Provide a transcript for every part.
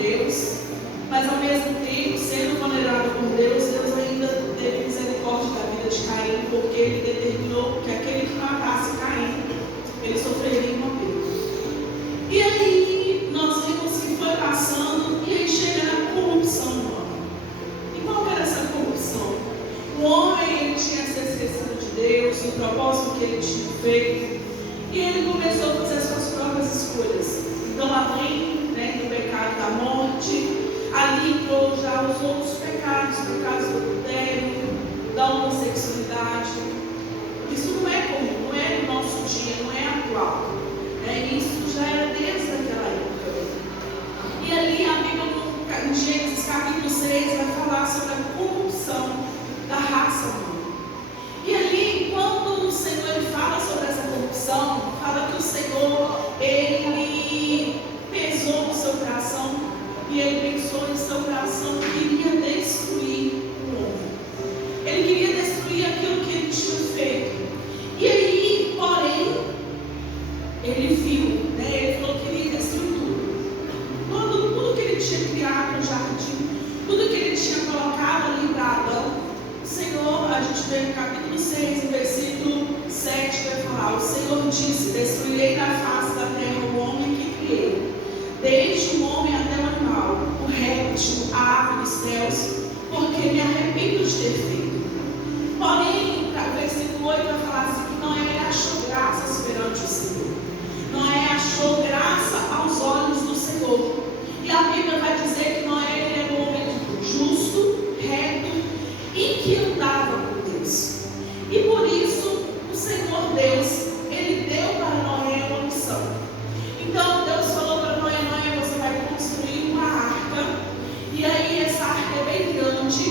Deus, mas ao mesmo tempo, sendo condenado por Deus, Deus ainda teve misericórdia da vida de Caim, porque ele determinou que aquele que matasse Caim, ele sofreria uma perda. E aí nós vimos que foi passando, e aí chega na corrupção humana. E qual era essa corrupção? O homem, ele tinha se esquecido de Deus, do propósito que ele tinha feito, e ele começou a fazer as suas próprias escolhas. Então, além do pecado da morte, ali entrou já os outros pecados, pecados do adultério, da homossexualidade. Isso não é comum, não é no nosso dia, não é atual. Isso já era desde aquela época. E ali a Bíblia, em Gênesis capítulo 6, vai falar sobre a corrupção da raça humana. E ali, quando o Senhor ele fala sobre essa corrupção, fala que o Senhor, ele pesou no seu coração, e ele pensou em seu coração que queria destruir o homem. Ele queria destruir aquilo que ele tinha feito. E aí, porém, ele viu, ele falou que queria destruir tudo que ele tinha criado no jardim, tudo que ele tinha colocado ali para Adão. O Senhor, a gente vê no capítulo 6, no versículo 7, vai falar: o Senhor disse: destruirei da face da terra o homem que criei, desde o homem até o animal, o réptil, a ave dos céus, porque me arrependo de ter feito. Porém, o versículo 8 vai falar assim: que Noé achou graças perante o Senhor. Noé achou graça aos olhos do Senhor. E a Bíblia vai dizer que Noé era um homem justo, reto e que andava com Deus. E por isso, o Senhor Deus, ele deu para Noé uma missão. Então, Deus falou para Noé: Noé, você vai construir uma arca, e aí essa arca é bem grande,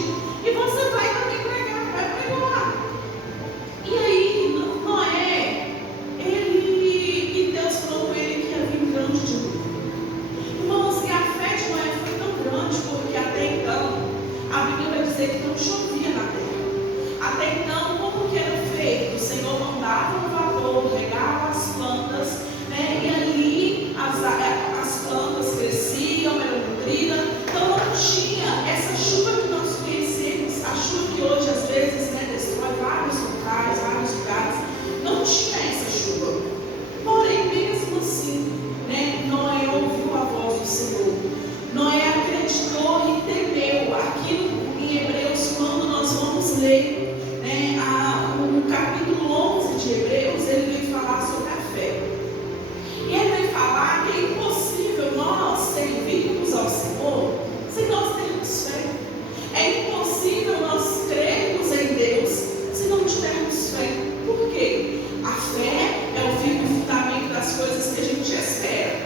e você vai também pregar lá. E aí, Noé, e Deus falou com ele que ia vir grande de novo. Irmãos, e a fé de Noé foi tão grande, porque até então, a Bíblia vai dizer que não chovia na terra. Até então, como que era feito? O Senhor mandava um vapor, regava as plantas, e ali as plantas cresciam, eram nutridas. Então não tinha essa chuva que nós conhecemos, a chuva que hoje às vezes destrói vários lugares. Não tinha essa chuva. Porém, mesmo assim, Noé ouviu a voz do Senhor. Noé acreditou e temeu. Aquilo em Hebreus, quando nós vamos ler o capítulo 11 de Hebreus, ele vem falar sobre a fé. E ele vai falar que é impossível nós servirmos ao Senhor se nós termos fé. É impossível nós crermos em Deus se não tivermos fé. Por quê? A fé é o firme fundamento das coisas que a gente espera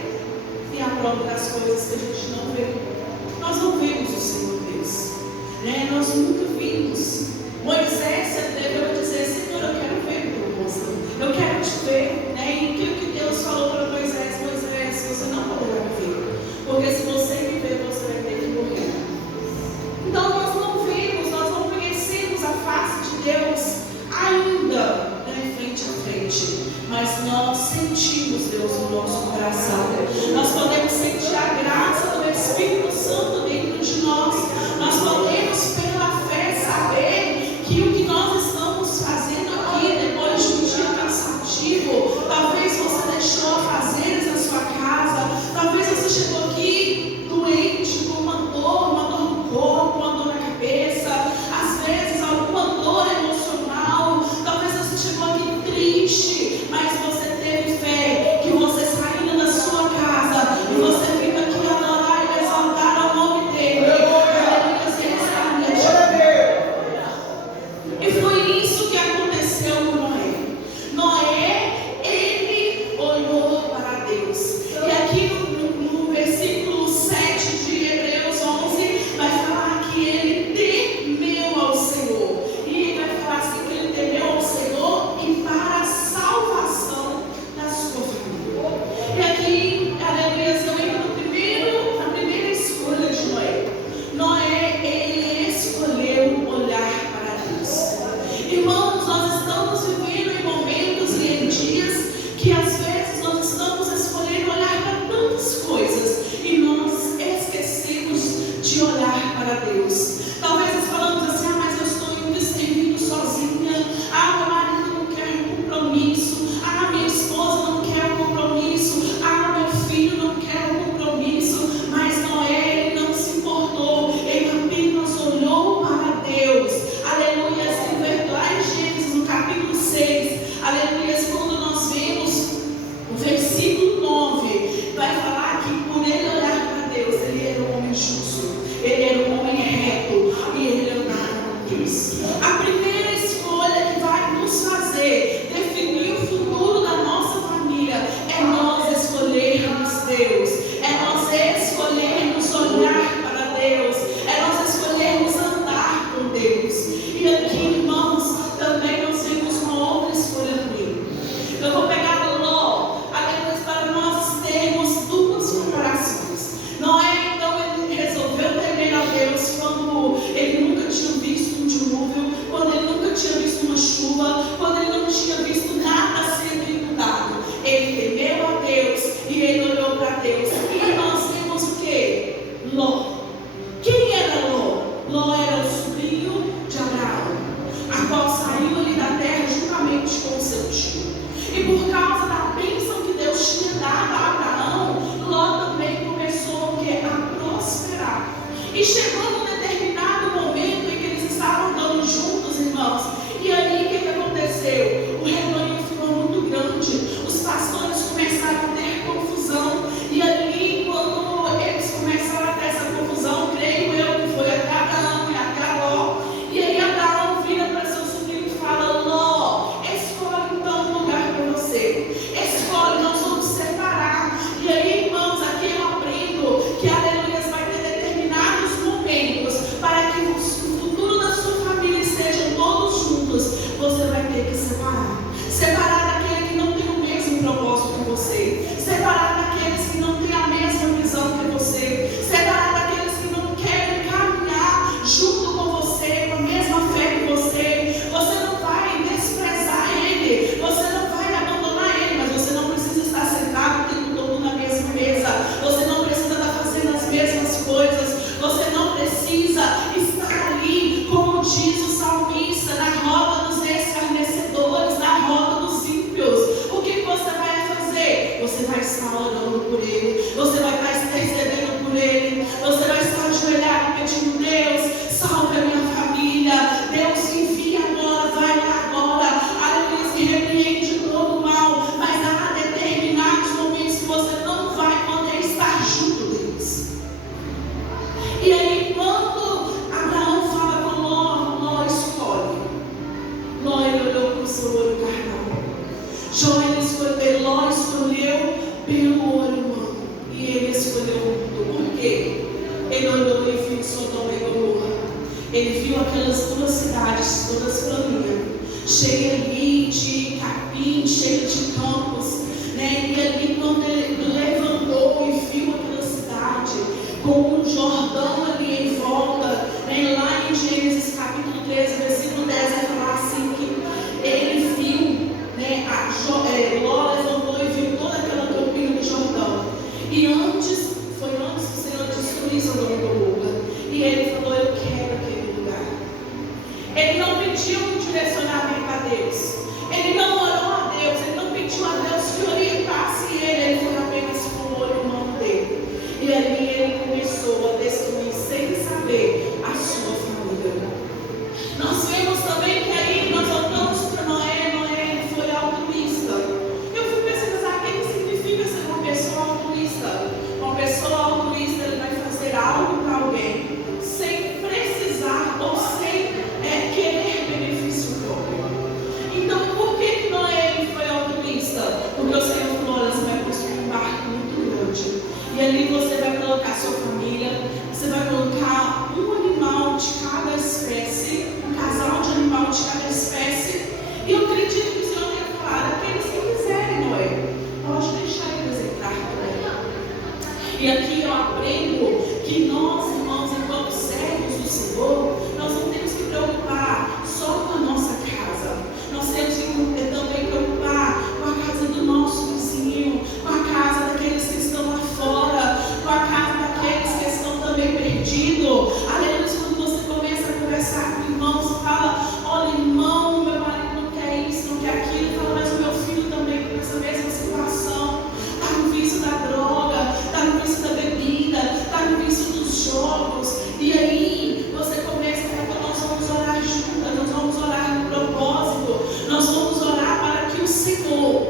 e a prova das coisas que a gente não vê. Nós não vemos o Senhor Deus, nós nunca vimos. Moisés se atreveu a dizer: Senhor, eu quero ver o teu rosto, eu quero te ver. E aquilo que Deus falou para Moisés: Moisés, você não poderá me ver, porque se você me ver, você vai ter que morrer. Então nós não vemos, nós não conhecemos a face de Deus ainda, frente a frente, mas nós sentimos Deus no nosso coração. Nós podemos sentir a graça do Espírito Santo dentro de nós. Nós podemos, pela fé, saber que o que nós estamos a Deus. E nós temos o quê? Ló. Quem era Ló? Ló era o sobrinho de Abraão, a qual saiu ali da terra juntamente com o seu tio. E por causa da bênção que Deus tinha dado a Abraão, Ló também começou o quê? A prosperar. E chegou num determinado momento em que eles estavam andando juntos, irmãos. E aí o que aconteceu? O rebanho ficou muito grande. Os pastores começaram a ter confusão. E ali, quando eles começaram a ter essa confusão, creio eu que foi até Abraão e até Ló. E aí Abraão vira para seu sobrinho e fala: Ló, escolhe então um lugar para você. Escolhe, nós vamos separar. E aí, irmãos, aqui eu aprendo que aleluia vai ter determinados momentos para que o futuro da sua família estejam todos juntos. Você vai ter que separar. Separar daquele que não tem o mesmo propósito que você. Separar daqueles que não têm a mesma visão que você. Separar daqueles que não querem caminhar junto com você, com a mesma fé que você. Você não vai desprezar ele. Você não vai abandonar ele. Mas você não precisa estar sentado o tempo todo na mesma mesa. Você não precisa estar fazendo as mesmas coisas. Você não precisa estar ali, como diz o salmista, na roda dos escarnecedores, na roda dos ímpios. O que você vai fazer? Você vai estar orando por ele. Você vai estar intercedendo por ele. Você vai estar ajoelhado pedindo: Deus, salve a minha família. Deus, envia agora, vai lá agora. Aleluia, se repreende todo o mal. Mas há determinados momentos que você não vai poder estar junto deles. E aí, quando Abraão fala com Ló, Ló escolhe. Ló, ele olhou para o seu olho carnal. Ló escolheu pelo olho humano. E ele escolheu o mundo. Por quê? Ele olhou e viu Sodoma e Gomorra. Ele viu aquelas duas cidades, todas florinhas, cheias ali de capim, cheias de campos, né? E ali, quando ele levantou e viu aquela cidade, com um Jordão ali em volta, né? Lá em Gênesis capítulo 13, versículo 10, vai falar assim que ele viu, né? Ló levantou e viu toda aquela campina do Jordão. E foi antes que o Senhor destruir Sodoma e Gomorra. E ele falou: eu quero aquele lugar. Ele não pediu um direcionamento a Deus. Ele não orou a Deus. Ele não pediu a Deus que orientasse ele. Ele foi apenas com o olho humano dele. E ali ele começou a destruir sem saber a sua família. Nós vemos também que aí nós voltamos para Noé. Noé, ele foi altruísta. Eu fui pesquisar o que significa ser uma pessoa altruísta. Uma pessoa altruísta, ele vai fazer algo para alguém sem precisar ou sem querer benefício próprio. Então, por que Noé ele foi altruísta? Porque o Senhor falou: olha, você vai construir um barco muito grande. E ali você vai colocar sua família, você vai colocar um animal de cada espécie, um casal de animal de cada espécie. E eu acredito que o Senhor tenha falado: aqueles que quiserem, Noé, pode deixar eles entrar também. E aqui eu aprendo que nós, irmãos, enquanto servos do Senhor, nós não temos que preocupar só com a nossa casa. Nós temos que também preocupar com a casa do nosso vizinho, com a casa daqueles que estão lá fora, com a casa daqueles que estão também perdidos. Aleluia, quando você começa a conversar com irmãos e fala: olha, irmão, meu marido não quer isso, não quer aquilo. Fala: mas o meu filho também tem essa mesma situação. Está no vício da droga, está no vício da bebida, está no vício dos jogos. E aí você começa a falar: nós vamos orar juntas, nós vamos orar no propósito, nós vamos orar para que o Senhor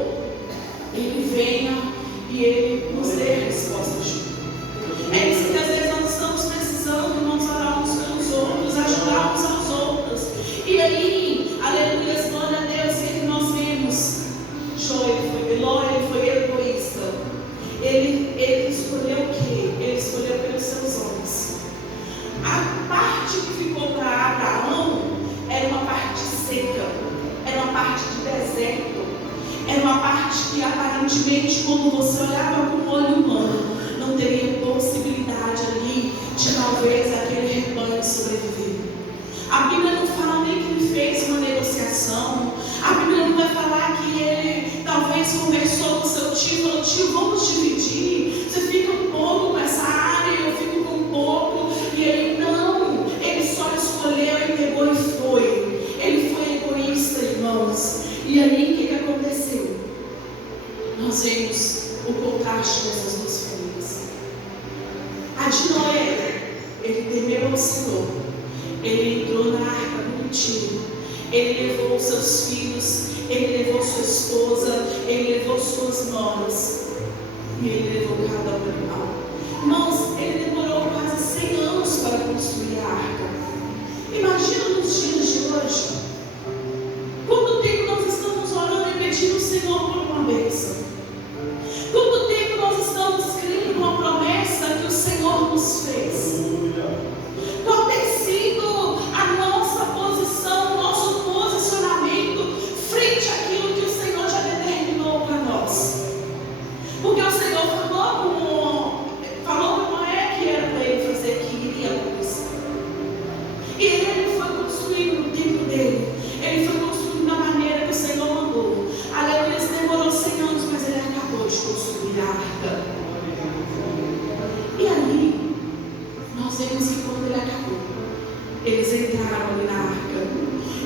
ele venha e ele nos dê a resposta junto. É isso que às vezes nós estamos precisando, irmãos, orar uns pelos outros, ajudar uns aos outros. E aí, aleluia, glória a Deus, que nós vemos Ló, ele foi egoísta. Ele escolheu o quê? Ele escolheu pelos seus olhos. A parte que ficou para Abraão era uma parte seca, era uma parte de deserto, era uma parte que aparentemente, quando você olhava com o olho humano, não teria possibilidade ali de talvez aquele rebanho sobreviver. A Bíblia não fala nem que ele fez uma negociação. A Bíblia não vai falar que ele talvez conversou com seu tio e falou: tio, vamos dividir. de Noé, ele temeu ao Senhor. Ele entrou na arca bonitinho. Ele levou seus filhos, ele levou sua esposa, ele levou suas noras. E ele levou cada animal. Irmãos, ele demorou quase 100 anos para construir a arca. Imagina nos dias de hoje. Quanto tempo nós estamos orando e pedindo ao Senhor por uma bênção? Quanto tempo nós estamos crendo numa promessa que o Senhor nos fez? Qual tem sido a nossa posição, o nosso posicionamento frente àquilo que o Senhor já determinou para nós? Porque o Senhor falou com Noé que era para ele fazer, que iria acontecer. E ele foi construindo o tempo dele. Ele foi construindo da maneira que o Senhor mandou. Aleluia, demorou 100 anos, mas ele acabou de construir a arca. E ali, nós vemos que quando ele acabou, eles entraram ali na arca.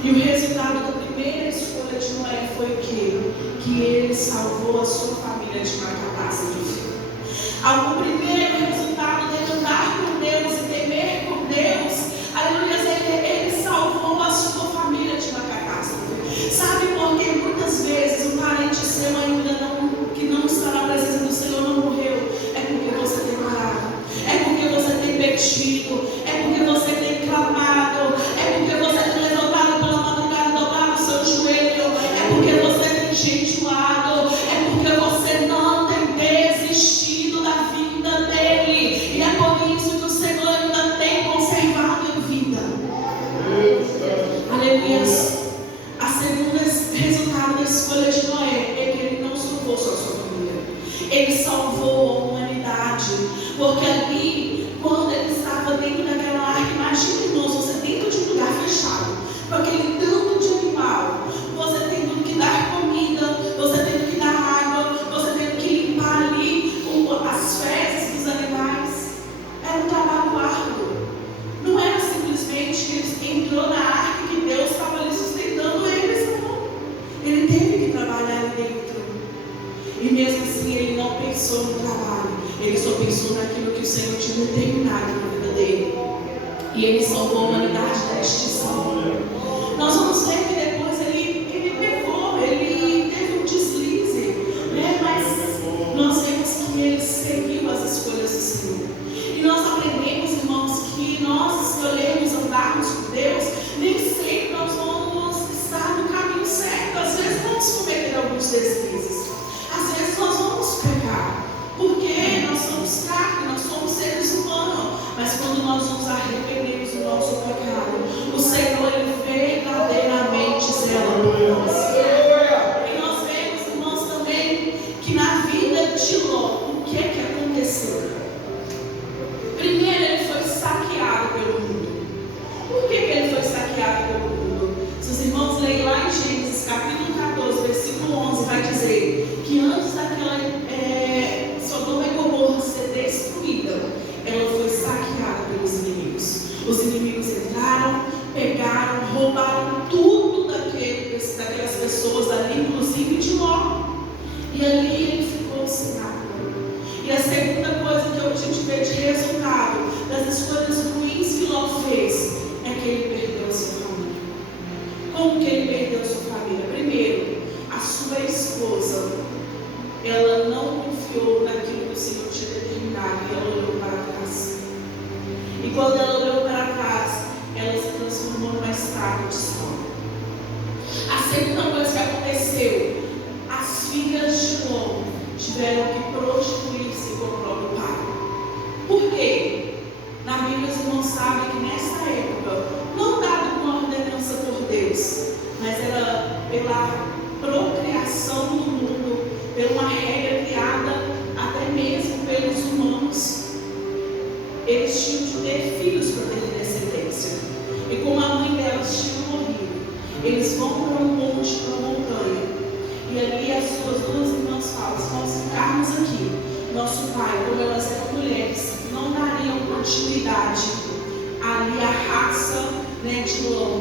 E o resultado da primeira escolha de Noé foi o quê? Que ele salvou a sua família de uma catástrofe. O primeiro resultado de andar com Deus e temer por Deus, aleluia, ele salvou a sua família de uma catástrofe. Sabe por que muitas vezes um parente seu ainda que não está na presença do Senhor não morreu? É porque você tem parado, é porque você tem pedido, é porque você tem clamado, é porque você tem levantado pela madrugada, dobrado o seu joelho, é porque você tem jejuado, é porque você não tem desistido da vida dele, e é por isso que o Senhor ainda tem conservado em vida. Aleluia. A segunda resultado da escolha de Noé é que ele não salvou só a sua família, ele salvou a humanidade. Porque ali, quando ele estava dentro daquela arca, imagina, irmãos, você dentro de um lugar fechado, com aquele tanto de animal, você tendo que dar comida, você tendo que dar água, você tendo que limpar ali as fezes dos animais. Era um trabalho árduo. Não era simplesmente que ele entrou na arca e que Deus estava ali sustentando eles, não. Ele teve que trabalhar ali dentro. E mesmo assim ele não pensou no trabalho, ele só pensou naquilo que o Senhor tinha determinado na vida dele. E ele salvou a humanidade da extinção. Nós vamos ver que depois ele pecou, ele teve um deslize, né? Mas nós vemos que ele seguiu as escolhas do Senhor. E nós aprendemos, irmãos, que nós escolhemos andarmos com Deus, nem sempre nós vamos estar no caminho certo. Às vezes vamos cometer alguns deslizes, às vezes nós vamos pecar, porque nós somos carne, nós somos seres humanos. Mas quando nós nos arrependemos do nosso pecado, o Senhor, ele verdadeiramente zela por nós. E nós vemos, irmãos, também que na vida de Ló, o que aconteceu? Primeiro, ele foi saqueado pelo mundo. Por que ele foi saqueado pelo mundo? Se os irmãos lerem lá em Gênesis capítulo 14, versículo 11, vai dizer que antes daquela Sodoma e Gomorra ser destruída, ela foi saqueada pelos inimigos. Os inimigos entraram, pegaram, roubaram tudo daquelas pessoas ali, inclusive de Ló. E ali ele ficou sem água. E a segunda coisa que a gente vê de resultado das escolhas ruins que Ló fez é que ele perdeu a sua família. Como que ele perdeu a sua família? Primeiro, a sua esposa, ela não confiou naquilo que o Senhor tinha determinado e ela olhou para trás. E quando ela olhou para trás, ela se transformou numa estátua de sal. A segunda coisa que aconteceu, as filhas de Ló tiveram que prostituir-se com o próprio pai. Por quê? Na Bíblia os irmãos sabem que nessa época, não dado uma ordenança por Deus, mas era pela procriação do mundo, pela uma regra criada até mesmo pelos humanos. Eles tinham de ter filhos para ter descendência. E como a mãe delas tinha morrido, eles vão para um monte, para uma montanha. E ali as suas duas irmãs falam: se nós ficarmos aqui, nosso pai, como elas eram mulheres, não dariam continuidade ali à raça, né, de Ló.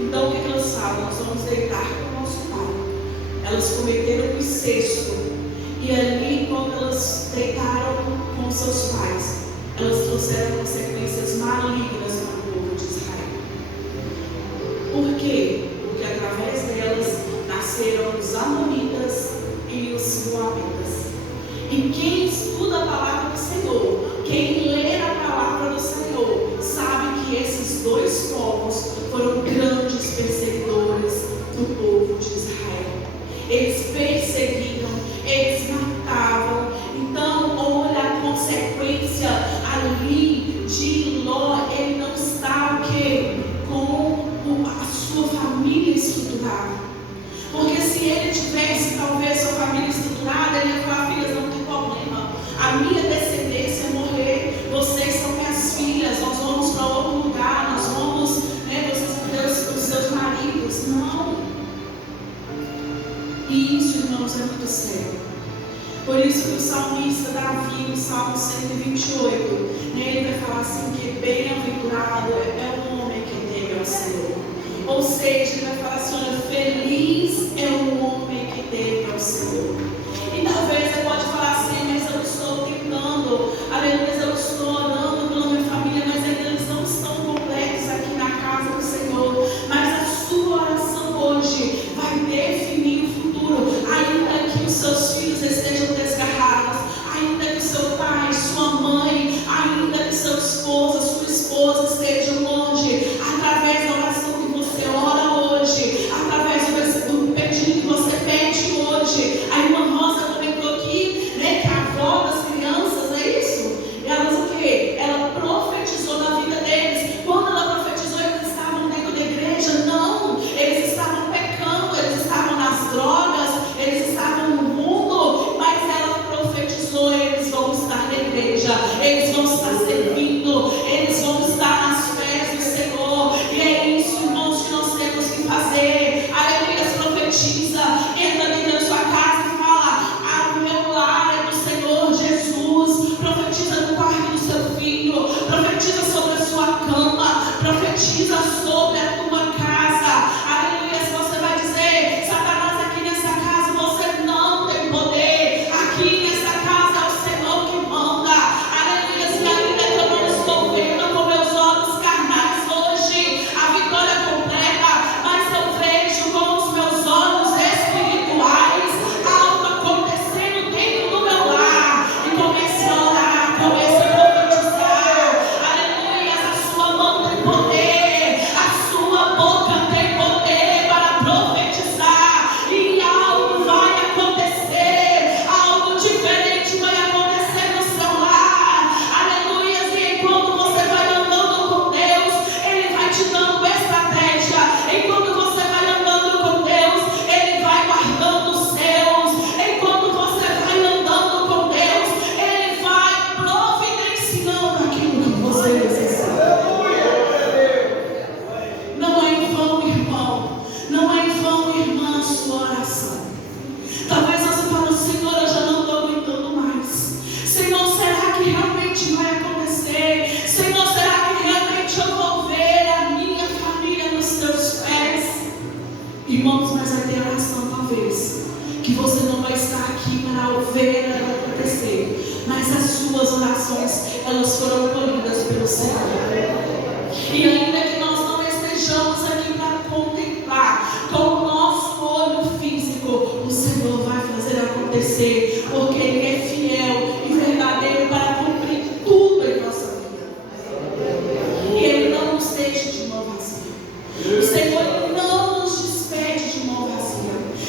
Então o que elas falam? Nós vamos deitar com o nosso pai. Elas cometeram o incesto. E ali, quando elas deitaram com seus pais, elas trouxeram consequências malignas para o povo de Israel. Por quê? Porque através delas nasceram os amonitas e os moabitas. E quem estuda a palavra do Senhor, quem lê a palavra do Senhor, sabe que esses dois povos foram grandes perseguidores do povo de Israel. Eles perseguiram, eles matavam. Então, olha a consequência ali de Ló. Ele não está o quê? Com a sua família estruturada. Porque se ele tivesse talvez sua família estruturada, ele ia falar: filhas, não tem problema, a minha descendência morrer, vocês são minhas filhas, nós vamos para outro lugar, nós vamos, vocês vão ter os seus maridos. Não. E isso, irmãos, é muito sério. Por isso que o salmista Davi, no Salmo 128, ele vai falar assim, que bem-aventurado é o homem que teme ao Senhor. Ou seja, ele vai falar assim: olha, feliz é o homem que teme ao Senhor. E talvez você pode falar assim: mas eu estou tentando, aleluia, eu estou orando pela minha família, mas ainda eles não estão completos aqui na casa do Senhor. Mas a sua oração hoje vai definir o futuro. Ainda que os seus filhos estejam desgarrados, ainda que o seu pai, sua mãe, ainda que seu esposo, sua esposa estejam longe, através da oração que você ora hoje, através do pedido que você pede hoje. A irmã Rosa comentou aqui, que a avó das crianças, é isso? Elas o quê? Ela profetizou na vida deles. Quando ela profetizou, eles estavam dentro da igreja? Não, eles estavam pecando, eles estavam nas drogas, eles estavam no mundo, mas ela profetizou: eles vão estar na igreja, eles vão estar servindo, eles vão estar nas pés do Senhor. E é isso, irmãos, que nós temos que fazer. Aleluia, profetiza, entra dentro da sua casa e fala: o meu lar é do Senhor Jesus. Profetiza no quarto do seu filho, profetiza sobre a sua cama, profetiza sobre a tua casa. Aleluia, se você vai dizer: Satanás, aqui nessa casa você não tem poder, aqui nessa casa é o Senhor que manda. Aleluia, se ainda que eu não estou vendo com meus olhos carnais hoje a vitória completa, mas eu vejo com os meus olhos espirituais algo acontecendo dentro do meu lar. E comece a orar, comece a profetizar. Aleluia, a sua mão tem poder, a sua boca tem poder para profetizar, e algo vai acontecer, algo diferente vai acontecer no seu lar. Aleluia, e enquanto você vai andando com Deus, Ele vai te dando estratégia. Enquanto você vai andando com Deus, Ele vai guardando os seus. Enquanto você vai andando com Deus, Ele vai providenciando aquilo que você necessita. Não é em vão, irmão, não é em vão, irmã, a sua oração. Talvez você fale: Senhor, eu já não estou aguentando mais. Senhor, será que realmente vai acontecer? Senhor, será que realmente eu vou ver a minha família nos teus pés? Irmãos, mas vai ter oração talvez que você não vai estar aqui para ver ela acontecer, mas as suas orações, elas foram colhidas pelo Senhor. E ainda que nós não estejamos aqui para contemplar com o nosso olho físico, o Senhor vai fazer acontecer, porque Ele é fiel e verdadeiro para cumprir tudo em nossa vida. E Ele não nos deixa de mão vazia. O Senhor não nos despede de mão vazia.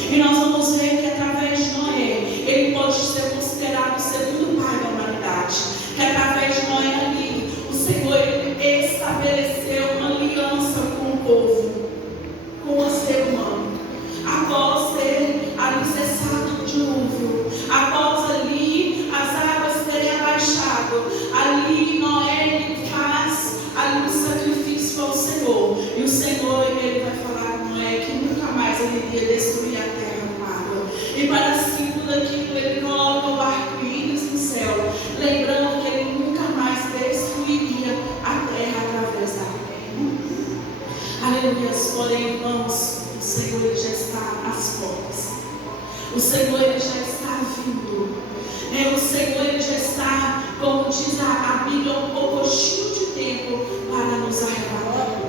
E nós vamos ver que através de Noé, ele pode ser considerado o segundo pai da humanidade. Que através de Noé ali, o Senhor estabeleceu uma aliança com o povo, com o ser humano. Após ter ali cessado o dilúvio, após ali as águas terem abaixado, ali Noé ele faz ali um sacrifício ao Senhor. E o Senhor ele vai falar a Noé que nunca mais ele iria destruir a terra com água. E para símbolo daquilo ele coloca o arco-íris no céu, lembrando que ele nunca mais destruiria a terra através da água. Aleluia. Porém, irmãos, o Senhor ele já está às portas. O Senhor ele já está vindo. O Senhor ele já está, como diz a Ele é um pouquinho de tempo para nos arrebatar.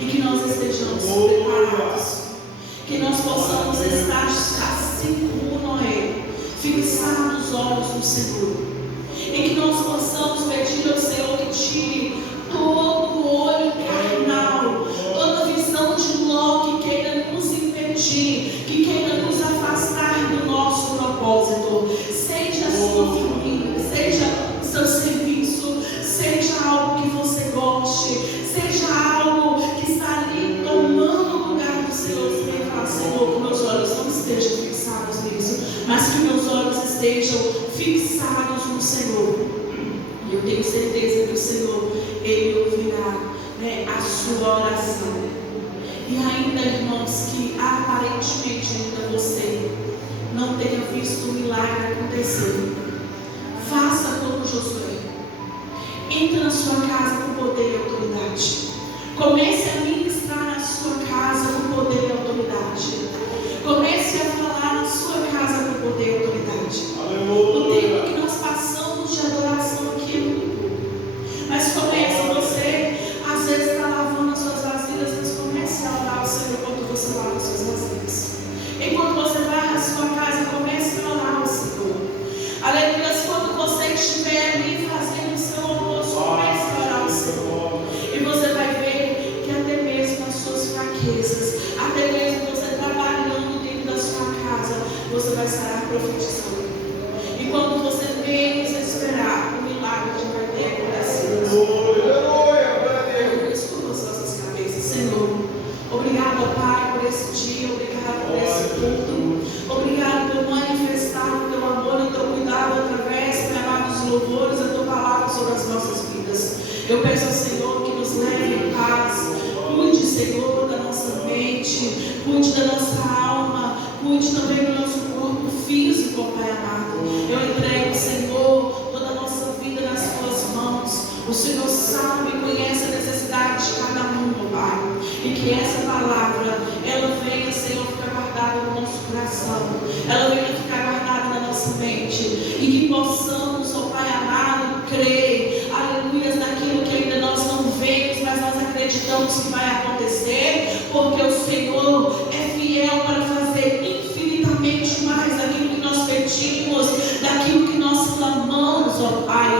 E que nós estejamos preparados. Que nós possamos estar assim como Noé, fixar os olhos no Senhor. E que nós possamos pedir ao Senhor que tire todo o olho carnal, toda visão de Ló que queira nos impedir, que queira nos afastar do nosso propósito. Seja a sua família, seja o seu serviço, seja algo que você goste, seja algo que está ali tomando o lugar do Senhor. Você vai falar: Senhor, que meus olhos não estejam fixados nisso, mas que meus olhos estejam fixados no Senhor. E eu tenho certeza que o Senhor, Ele ouvirá, né, a sua oração. E ainda, irmãos, que aparentemente ainda você não tenha visto o milagre acontecer, faça como Josué. Entre na sua casa com poder e autoridade. Comece a ministrar na sua casa com poder e autoridade. Comece a falar na sua casa com poder e autoridade. O tempo que nós passamos de adoração aqui é muito pouco. Mas comece você, às vezes está lavando as suas vasilhas, mas comece a orar ao Senhor enquanto você lava as suas vasilhas. Enquanto você vai à sua casa, comece a orar ao Senhor. Aleluia. Quando você estiver ali fazendo o seu almoço, comece a orar ao Senhor. E você vai ver que até mesmo as suas fraquezas, até mesmo você trabalhando dentro da sua casa, você vai estar profetizando. E quando você menos esperar, o milagre já vai ter acontecido. Escova as nossas cabeças, Senhor. Obrigado, Pai, por esse dia. Obrigado por esse culto. Obrigado por manifestar o teu amor e o teu cuidado através, Pai amado, dos louvores da tua palavra sobre as nossas vidas. Eu peço ao Senhor que nos leve em paz. Cuide, Senhor, da nossa mente, cuide da nossa alma, cuide também do nosso corpo físico, Pai amado. Eu entrego, Senhor, toda a nossa vida nas tuas mãos. O Senhor sabe e conhece a necessidade de cada um, meu Pai. E que essa palavra, ela venha, Senhor, ficar guardada no nosso coração. Ela venha ficar guardada na nossa mente. E que possamos, ó Pai amado, crer, aleluia, naquilo que ainda nós não vemos, mas nós acreditamos que vai acontecer, porque o Senhor é fiel para fazer infinitamente mais daquilo que nós pedimos, daquilo que nós clamamos, ó Pai.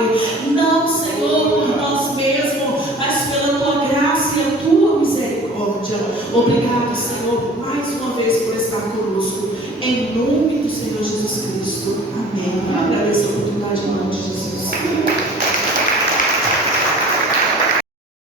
Não, Senhor, por nós mesmos, mas pela tua graça e a tua misericórdia. Obrigado, Senhor, mais uma vez por estar conosco. Em nome do Senhor Jesus Cristo. Amém. Agradeço a oportunidade em nome de Jesus.